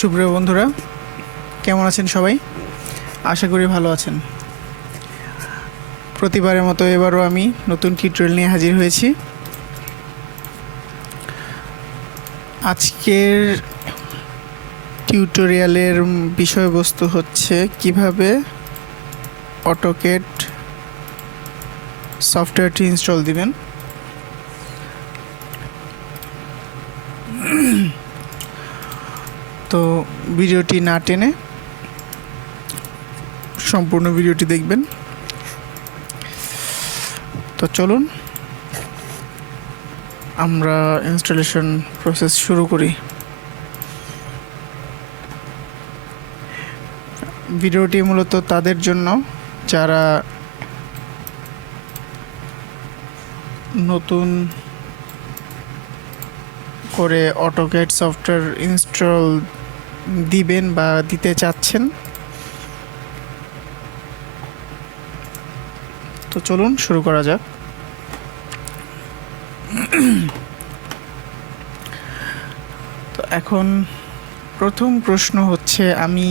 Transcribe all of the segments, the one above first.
সুপ্রিয় বন্ধুরা, কেমন আছেন সবাই? আশা করি ভালো আছেন। প্রতিবারের মতো এবারও আমি নতুন টিউটোরিয়াল নিয়ে হাজির হয়েছি। আজকের টিউটোরিয়ালের বিষয়বস্তু হচ্ছে কিভাবে অটোক্যাড সফটওয়্যারটি ইনস্টল দিবেন। তো ভিডিওটি না টেনে সম্পূর্ণ ভিডিওটি দেখবেন। তো চলুন আমরা ইনস্টলেশন প্রসেস শুরু করি। ভিডিওটি মূলত তাদের জন্য যারা নতুন করে অটোক্যাড সফটওয়্যার ইনস্টল দিবেন বা দিতে চাচ্ছেন। তো চলুন শুরু করা যাক। তো এখন প্রথম প্রশ্ন হচ্ছে, আমি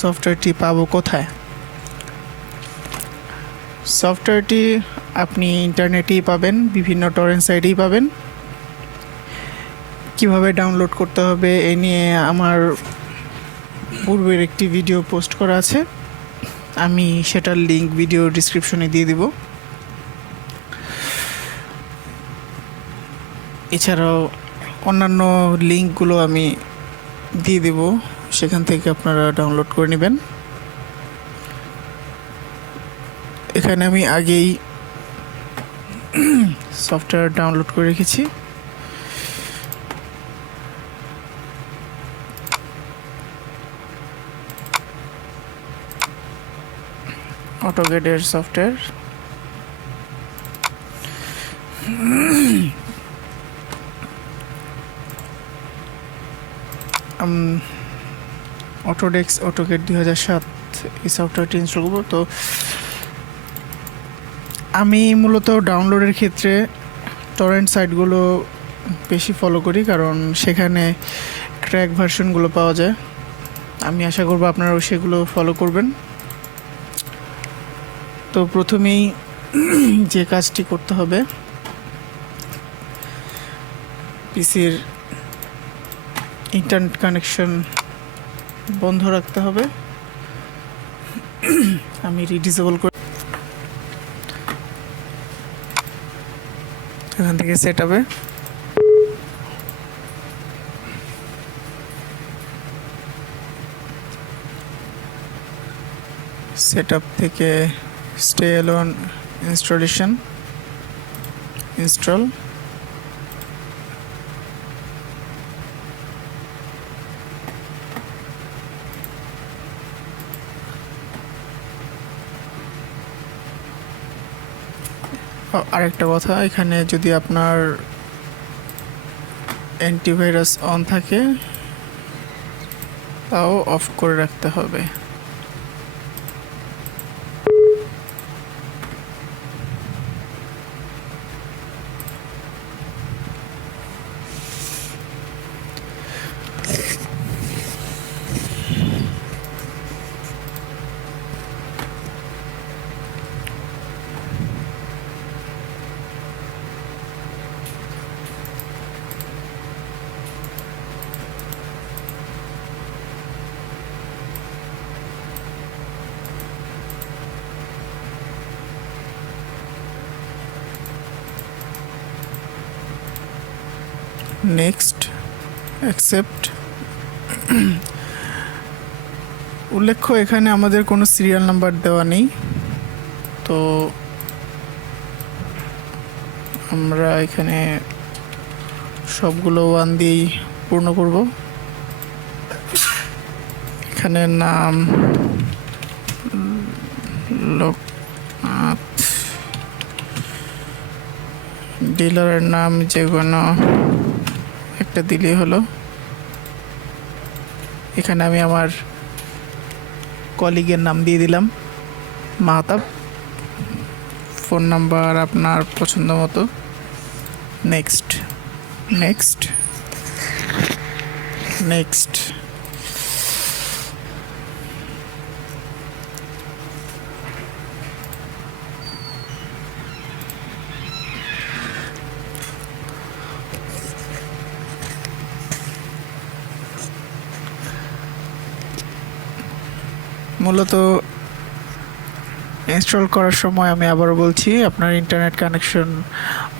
সফটওয়্যারটি পাবো কোথায়? সফটওয়্যারটি আপনি ইন্টারনেটেই পাবেন, বিভিন্ন টরেন্ট সাইটেই পাবেন। কিভাবে ডাউনলোড করতে হবে এ নিয়ে আমার পূর্বের একটি ভিডিও পোস্ট করা আছে, আমি সেটার লিঙ্ক ভিডিও ডিসক্রিপশনে দিয়ে দিব। এছাড়াও অন্যান্য লিঙ্কগুলো আমি দিয়ে দেব, সেখান থেকে আপনারা ডাউনলোড করে নেবেন। এখানে আমি আগেই সফটওয়্যার ডাউনলোড করে রেখেছি। অটোক্যাডের সফটওয়্যার অটোডেস্ক অটোক্যাড 2007 এই সফটওয়্যারটি ইনস্টল করব। তো আমি মূলত ডাউনলোডের ক্ষেত্রে টরেন্ট সাইটগুলো বেশি ফলো করি, কারণ সেখানে ক্র্যাক ভার্সনগুলো পাওয়া যায়। আমি আশা করব আপনারাও সেগুলো ফলো করবেন। তো প্রথমেই যে কাজটি করতে হবে, পিসির ইন্টারনেট কানেকশন বন্ধ রাখতে হবে। আমি রিডিসেবল করে এখান থেকে সেট আপে থেকে স্টে অ্যালোন ইনস্টলেশন ইনস্টল। আরেকটা কথা, এখানে যদি আপনার অ্যান্টিভাইরাস অন থাকে তাও অফ করে রাখতে হবে। Next, accept. উল্লেখ্য এখানে আমাদের কোনো সিরিয়াল নাম্বার দেওয়া নেই, তো আমরা এখানে সবগুলো 1 দিয়েই পূর্ণ করব। এখানে নাম লোকনাথ, ডিলারের নাম যে কোনো একটা দিলেই হলো। এখানে আমি আমার কলিগের নাম দিয়ে দিলাম, মাহতাব। ফোন নাম্বার আপনার পছন্দ মতো। নেক্সট নেক্সট নেক্সট মূলত ইনস্টল করার সময় আমি আবারও বলছি আপনার ইন্টারনেট কানেকশন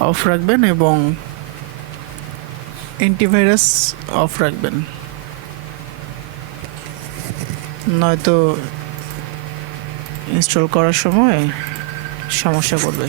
অফ রাখবেন এবং অ্যান্টিভাইরাস অফ রাখবেন, নয়তো ইনস্টল করার সময় সমস্যা করবে।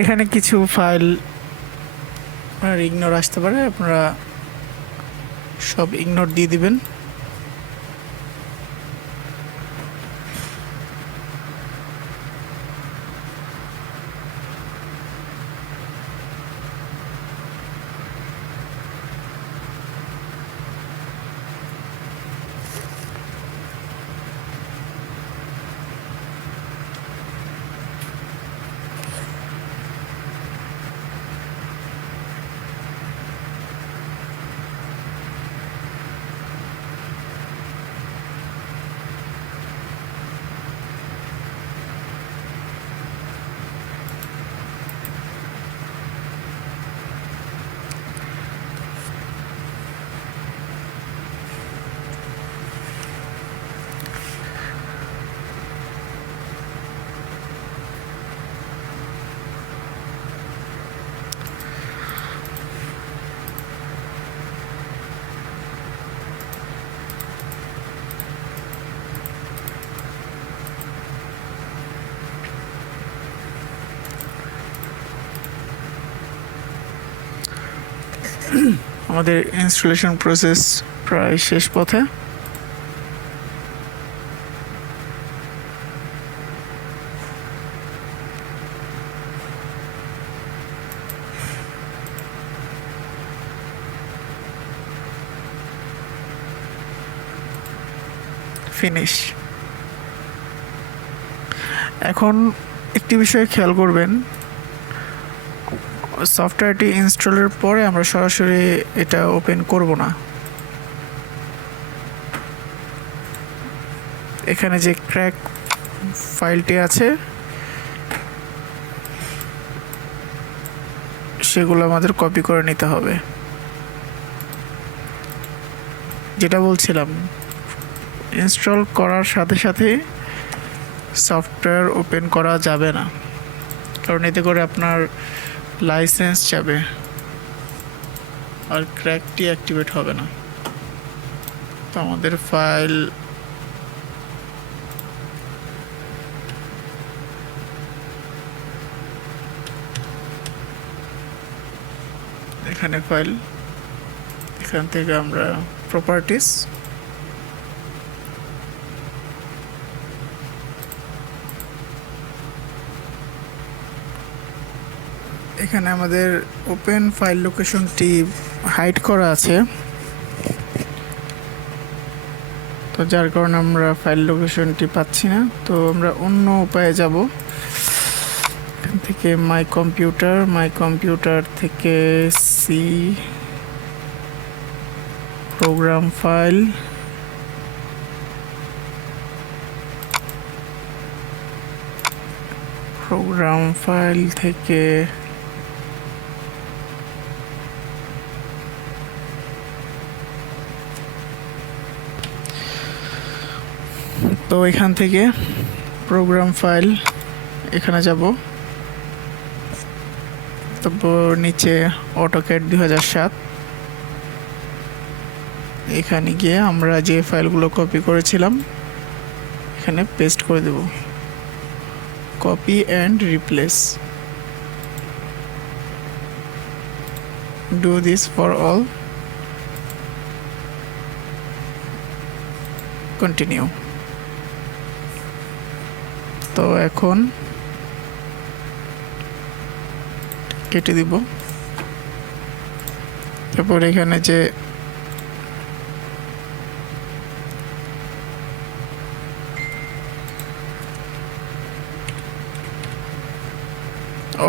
এখানে কিছু ফাইল আপনার ইগনোর আসতে পারে, আপনারা সব ইগনোর দিয়ে দিবেন। আমাদের ইনস্টলেশন প্রসেস প্রায় শেষ পথে। ফিনিশ। এখন একটি বিষয় খেয়াল করবেন, সফটওয়্যারটি ইনস্টলের পরে আমরা সরাসরি এটা ওপেন করব না। এখানে যে ক্র্যাক ফাইলটি আছে সেগুলো আমাদের কপি করে নিতে হবে। যেটা বলছিলাম, ইনস্টল করার সাথে সাথে সফটওয়্যার ওপেন করা যাবে না, কারণ এতে করে আপনার লাইসেন্স যাবে আর ক্র্যাকটি অ্যাক্টিভেট হবে না। তো আমাদের ফাইল এখানে ফাইল, এখান থেকে আমরা প্রপার্টিস, এখানে আমাদের ওপেন ফাইল লোকেশনটি হাইড করা আছে, তো যার কারণে আমরা ফাইল লোকেশনটি পাচ্ছি না। তো আমরা অন্য উপায়ে যাব। এখান থেকে মাই কম্পিউটার থেকে সি প্রোগ্রাম ফাইল থেকে তো এখান থেকে প্রোগ্রাম ফাইল এখানে যাব, তারপর নিচে অটোক্যাড 2007, এখানে গিয়ে আমরা যে ফাইলগুলো কপি করেছিলাম এখানে পেস্ট করে দেব, copy and replace. do this for all, continue. তো এখন কেটে দিব। তারপর এখানে যে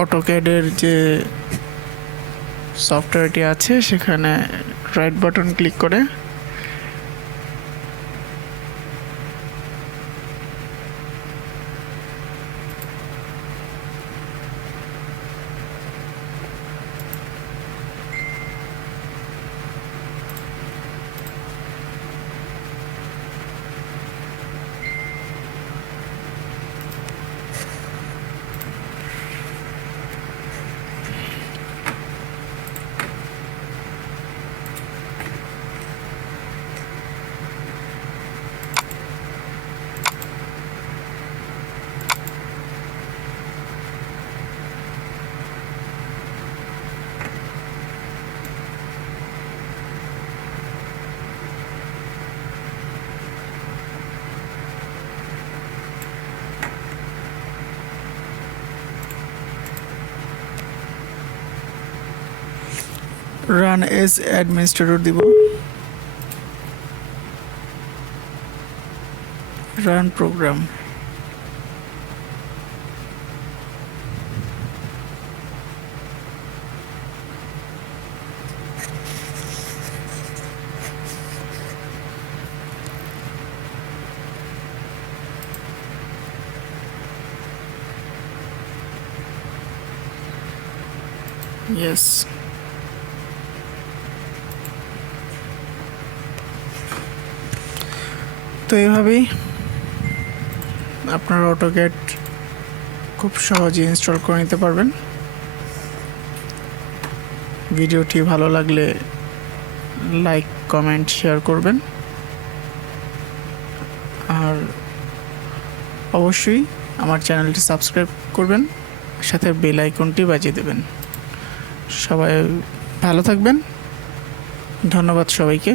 অটোক্যাডের যে সফটওয়্যারটি আছে সেখানে রাইট বাটন ক্লিক করে রান এজ অ্যাডমিনিস্ট্রেটর দিব, রান প্রোগ্রাম। ইয়েস, তো এইভাবেই আপনারা অটোক্যাড খুব সহজে ইনস্টল করে নিতে পারবেন। ভিডিওটি ভালো লাগলে লাইক, কমেন্ট, শেয়ার করবেন আর অবশ্যই আমার চ্যানেলটি সাবস্ক্রাইব করবেন, সাথে বেল আইকনটি বাজিয়ে দেবেন। সবাই ভালো থাকবেন, ধন্যবাদ সবাইকে।